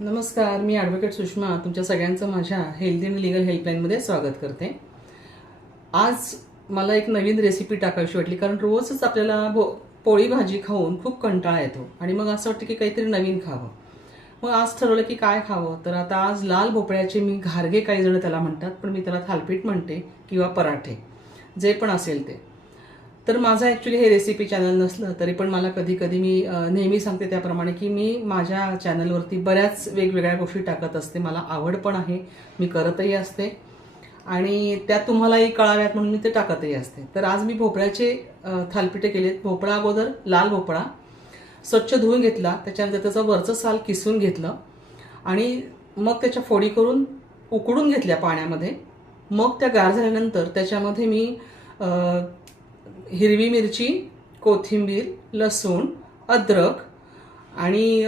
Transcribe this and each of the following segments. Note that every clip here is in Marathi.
नमस्कार मी ॲडव्होकेट सुषमा तुमच्या सगळ्यांचं माझ्या हेल्दी आणि लिगल हेल्पलाईनमध्ये स्वागत करते. आज मला एक नवीन रेसिपी टाकावीशी वाटली कारण रोजच आपल्याला भो पोळी भाजी खाऊन खूप कंटाळा येतो आणि मग असं वाटतं की काहीतरी नवीन खावं. मग आज ठरवलं की काय खावं? तर आता आज लाल भोपळ्याचे मी घारगे काही जण त्याला म्हणतात पण मी त्याला थालपीठ म्हणते किंवा पराठे जे पण असेल ते. तर माझं ॲक्च्युली हे रेसिपी चॅनल नसलं तरी पण मला कधी कधी मी नेहमी सांगते त्याप्रमाणे की मी माझ्या चॅनलवरती बऱ्याच वेगवेगळ्या गोष्टी टाकत असते. मला आवड पण आहे मी करतही असते. आणि त्या तुम्हालाही कळाव्यात म्हणून मी ते टाकतही असते. तर आज मी भोपळ्याचे थालपिटे थालपिठे केलेत. भोपळा अगोदर लाल भोपळा. स्वच्छ धुवून घेतला. त्याच्यानंतर त्याचं वरचं साल किसून घेतलं. आणि मग त्याच्या फोडी करून उकडून घेतल्या पाण्यामध्ये. मग त्या गार झाल्यानंतर त्याच्यामध्ये मी हिरवी मिरची कोथिंबीर लसूण अद्रक आणि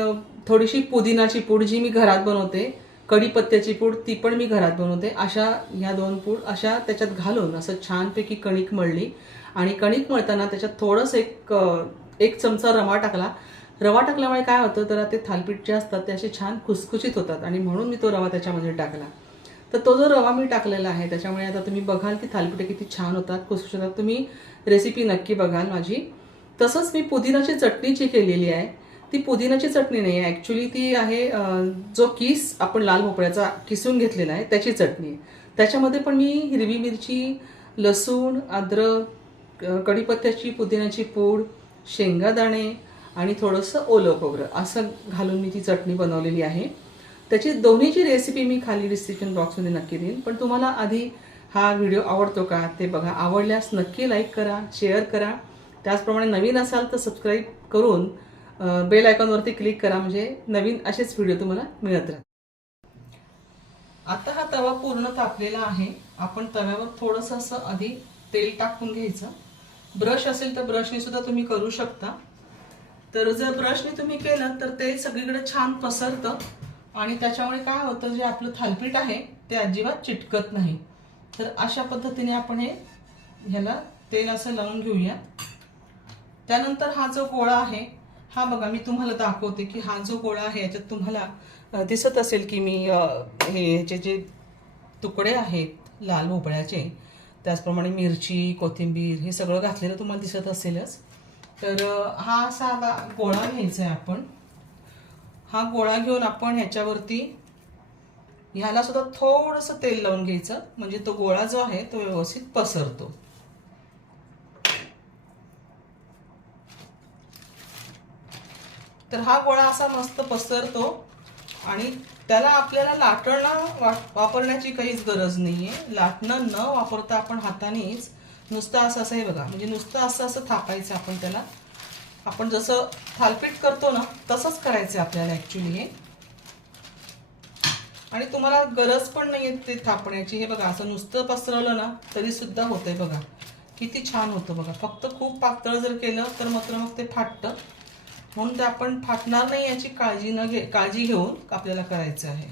थोडीशी पुदिनाची पूड जी मी घरात बनवते कढीपत्त्याची पूड ती पण मी घरात बनवते. अशा ह्या दोन पूड अशा त्याच्यात घालून असं छानपैकी कणिक मळली आणि कणिक मळताना त्याच्यात थोडंसं एक एक चमचा रवा टाकला. रवा टाकल्यामुळे काय होतं तर ते थालपीठ जे असतात ते असे छान खुसखुशीत होतात आणि म्हणून मी तो रवा त्याच्यामध्ये टाकला. तर तो जो रवा मी टाकलेला आहे त्याच्यामुळे आता तुम्ही बघाल की थालपिठे किती छान होतात खुसखुशीत होतात. तुम्ही रेसिपी नक्की बघाल माझी. तसंच मी पुदिनाची चटणी जी केलेली आहे ती पुदिनाची चटणी नाही आहे. ॲक्च्युली ती आहे जो किस आपण लाल भोपळ्याचा किसून घेतलेला आहे त्याची चटणी त्याच्यामध्ये पण मी हिरवी मिरची लसूण अद्रक कढीपत्त्याची पुदिन्याची पूड शेंगादाणे आणि थोडंसं ओलं खोबरं असं घालून मी ती चटणी बनवलेली आहे. त्याची दोन्हीची रेसिपी मी खाली डिस्क्रिप्शन बॉक्समध्ये नक्की देईन. पण तुम्हाला आधी हा व्हिडिओ आवडतो का ते बघा. आवडल्यास नक्की लाईक करा शेअर करा. त्याचप्रमाणे नवीन असाल तर सबस्क्राईब करून बेल आयकॉनवरती क्लिक करा. म्हणजे नवीन असेच व्हिडिओ तुम्हाला मिळत राहतील. आता हा तवा पूर्ण तापलेला आहे. आपण तव्यावर थोडंसं असं आधी तेल टाकून घ्यायचं. ब्रश असेल तर ब्रशने सुद्धा तुम्ही करू शकता. तर जर ब्रशने तुम्ही केलं तर ते सगळीकडे छान पसरतं. आणि त्याच्यामुळे काय होतं जे आपलं थालपीठ आहे ते अजिबात चिटकत नाही. तर अशा पद्धतीने आपण हे ह्याला तेल असं लावून घेऊया. त्यानंतर हा जो गोळा आहे हा बघा मी तुम्हाला दाखवते की हा जो गोळा आहे याच्यात तुम्हाला दिसत असेल की मी हे ह्याचे जे तुकडे आहेत लाल भोपळ्याचे त्याचप्रमाणे मिरची कोथिंबीर हे सगळं घातलेलं तुम्हाला दिसत असेलच. तर हा असा गोळा घ्यायचा आहे आपण. हा गोळा घेऊन आपण ह्याच्यावरती ह्याला सुद्धा थोडंसं तेल लावून घ्यायचं. म्हणजे तो गोळा जो आहे तो व्यवस्थित पसरतो. तर हा गोळा असा मस्त पसरतो आणि त्याला आपल्याला लाटणं वापरण्याची काहीच गरज नाहीये. लाटणं न वापरता आपण हातानेच नुसतं असं असं हे बघा. म्हणजे नुसतं असं असं थापायचं आपण त्याला. आपण जसं थालपीठ करतो ना तसंच करायचं आपल्याला ॲक्च्युली हे. आणि तुम्हाला गरज पण नाहीये ते थापण्याची. हे बघा असं नुसतं पसरवलं ना तरीसुद्धा होतंय बघा. किती छान होतं बघा. फक्त खूप पातळ जर केलं तर मात्र मग ते फाटतं. म्हणून ते आपण फाटणार नाही याची काळजी न घे काळजी घेऊन आपल्याला करायचं आहे.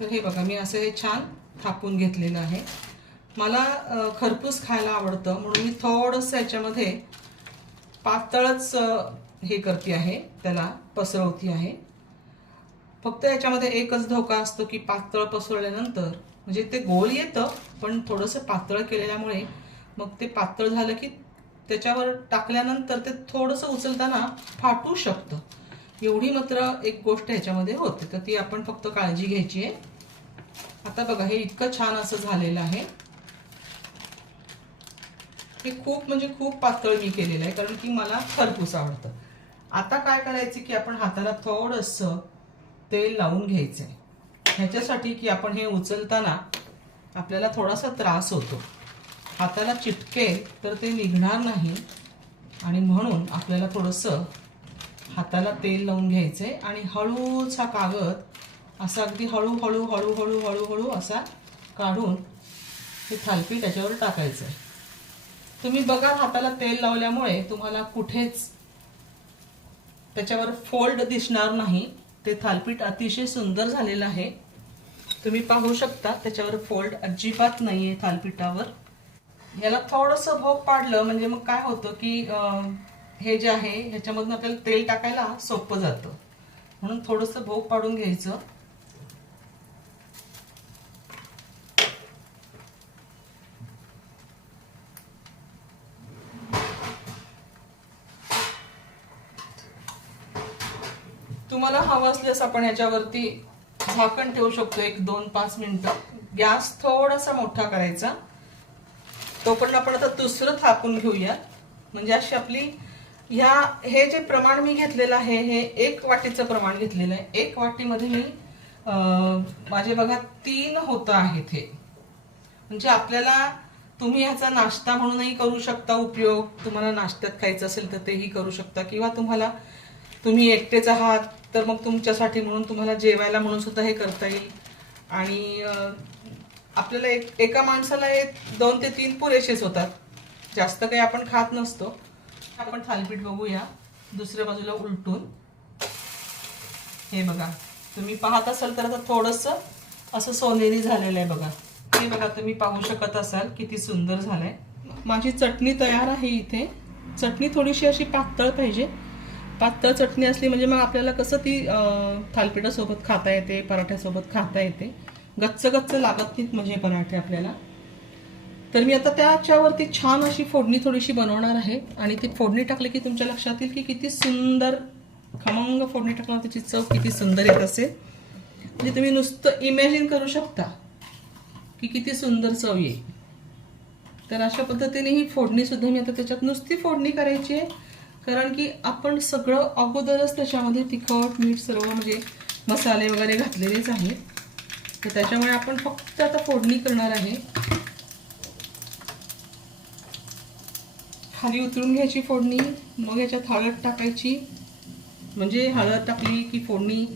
तर हे बघा मी असं हे छान थापून घेतलेलं आहे. मला खरपूस खायला आवडतं म्हणून मी थोडंसं याच्यामध्ये पातळच हे करते आहे त्याला पसरवती आहे. फक्त याच्यामध्ये एकच धोका असतो की पातळ पसरवल्यानंतर म्हणजे ते गोल येतं पण थोडंसं पातळ केलेल्यामुळे मग ते पातळ झालं की त्याच्यावर टाकल्यानंतर ते थोडंसं उचलताना फाटू शकतं. एवढी मात्र एक गोष्ट ह्याच्यामध्ये होते तर ती आपण फक्त काळजी घ्यायची आहे. आता बघा हे इतकं छान असं झालेलं आहे. हे खूप म्हणजे खूप पातळ मी केलेलं आहे कारण की मला खरपूस आवडतं. आता काय करायचं की आपण हाताला थोडंसं तेल लावून घ्यायचं आहे ह्याच्यासाठी की आपण हे उचलताना आपल्याला थोडासा त्रास होतो. हाताला चिटके तर ते निघणार नाही आणि म्हणून आपल्याला थोडंसं हाताला तेल लावून घ्यायचं आहे आणि हळूच हा कागद असा अगदी हळूहळू हळूहळू हळूहळू असा काढून हे थालपी त्याच्यावर टाकायचं आहे तुम्ही बघा हाताला तेल लावल्यामुळे तुम्हाला कुठेच त्याच्यावर फोल्ड दिसणार नाही. ते थालपीठ अतिशय सुंदर झालेलं आहे. तुम्ही पाहू शकता त्याच्यावर फोल्ड अजिबात नाही आहे थालपीठावर. याला थोडंसं भोग पाडलं म्हणजे मग काय होतं की हे जे आहे ह्याच्यामधून आपल्याला तेल टाकायला सोपं जातं. म्हणून थोडंसं भोग पाडून घ्यायचं. तुम्हाला हवं असल्यास आपण याच्यावरती झाकण ठेवू शकतो एक दोन पाच मिनिटं. गॅस थोडासा मोठा करायचा. तो पण आपण आता दुसरं थापून घेऊया. म्हणजे अशी आपली ह्या हे जे प्रमाण मी घेतलेलं आहे हे एक वाटीचं प्रमाण घेतलेलं आहे. एक वाटीमध्ये मी माझे बघा तीन होतं आहेत हे. म्हणजे आपल्याला तुम्ही ह्याचा नाश्ता म्हणूनही करू शकता उपयोग. तुम्हाला नाश्त्यात खायचं असेल तर तेही करू शकता. किंवा तुम्हाला तुम्ही एकटेच आहात तर मग तुमच्यासाठी म्हणून तुम्हाला जेवायला म्हणून सुद्धा हे करता येईल. आणि आपल्याला एक एका माणसाला एक दोन ते तीन पुरेसेच होतात. जास्त काही आपण खात नसतो. आपण थालीपीठ बघूया. दुसऱ्या बाजूला उलटून. हे बघा. तुम्ही पाहत असाल तर आता थोडंसं असं सोनेरी झालेलं आहे बघा. हे बघा तुम्ही पाहू शकत असाल किती सुंदर झालंय. माझी चटणी तयार आहे इथे. चटणी थोडीशी अशी पातळ पाहिजे. पातळ चटणी असली म्हणजे मग आपल्याला कसं ती थालपिठासोबत खाता येते पराठ्यासोबत खाता येते. गच्च गच्च लागत नाहीत म्हणजे पराठे आपल्याला. तर मी आता त्याच्यावरती छान अशी फोडणी थोडीशी बनवणार आहे. आणि ती फोडणी टाकली की तुमच्या लक्षात येईल की किती सुंदर खमंग फोडणी टाकल्यावर त्याची चव किती सुंदर येत असेल. म्हणजे तुम्ही नुसतं इमॅजिन करू शकता की किती सुंदर चव येईल. तर अशा पद्धतीने ही फोडणी सुद्धा मी आता त्याच्यात नुसती फोडणी करायची आहे. कारण की आपण सगळं अगोदरच त्याच्यामध्ये तिखट मीठ सर्व म्हणजे मसाले वगैरे घातलेलेच आहेत. तर त्याच्यामुळे आपण फक्त आता फोडणी करणार आहे. खाली उतरून घ्यायची फोडणी मग याच्यात हळद टाकायची. म्हणजे हळद टाकली की फोडणी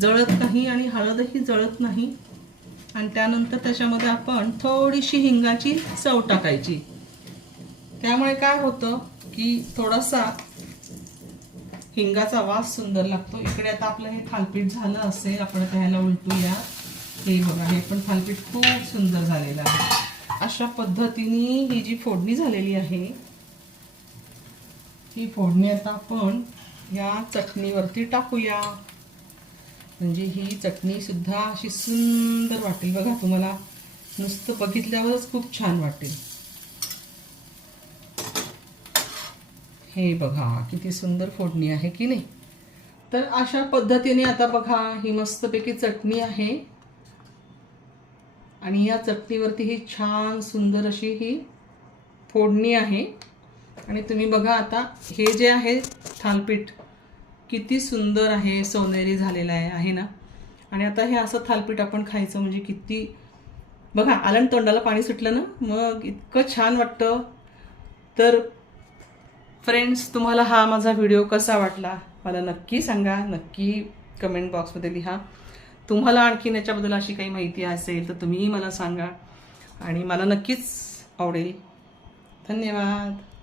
जळत नाही आणि हळदही जळत नाही. आणि त्यानंतर त्याच्यामध्ये आपण थोडीशी हिंगाची चव टाकायची. त्यामुळे काय होतं? की थोडासा हिंगाचा वास सुंदर लागतो. इकडे आता आपलं हे थालपीठ झालं असेल आपण आता ह्याला उलटूया. हे बघा हे पण थालपीठ खूप सुंदर झालेलं आहे. अशा पद्धतीने ही जी फोडणी झालेली आहे ही फोडणी आता आपण या चटणीवरती टाकूया. म्हणजे ही चटणी सुद्धा अशी सुंदर वाटेल. बघा तुम्हाला नुसतं बघितल्यावरच खूप छान वाटेल. हे बघा किती सुंदर फोडणी आहे की नाही? तर अशा पद्धतीने आता बघा ही मस्तपैकी चटणी आहे. आणि या चटणीवरती ही छान सुंदर अशी ही फोडणी आहे. आणि तुम्ही बघा आता हे जे आहे थालपीठ किती सुंदर आहे सोनेरी झालेलं आहे आहे ना? आणि आता हे असं थालपीठ आपण खायचं म्हणजे किती बघा आलं तोंडाला पाणी सुटलं ना? मग इतकं छान वाटतं. तर फ्रेंड्स तुम्हाला हा माझा व्हिडिओ कसा वाटला? मला नक्की सांगा. नक्की कमेंट बॉक्समध्ये लिहा. तुम्हाला आणखीन याच्याबद्दल अशी काही माहिती असेल तर तुम्हीही मला सांगा. आणि मला नक्कीच आवडेल. धन्यवाद.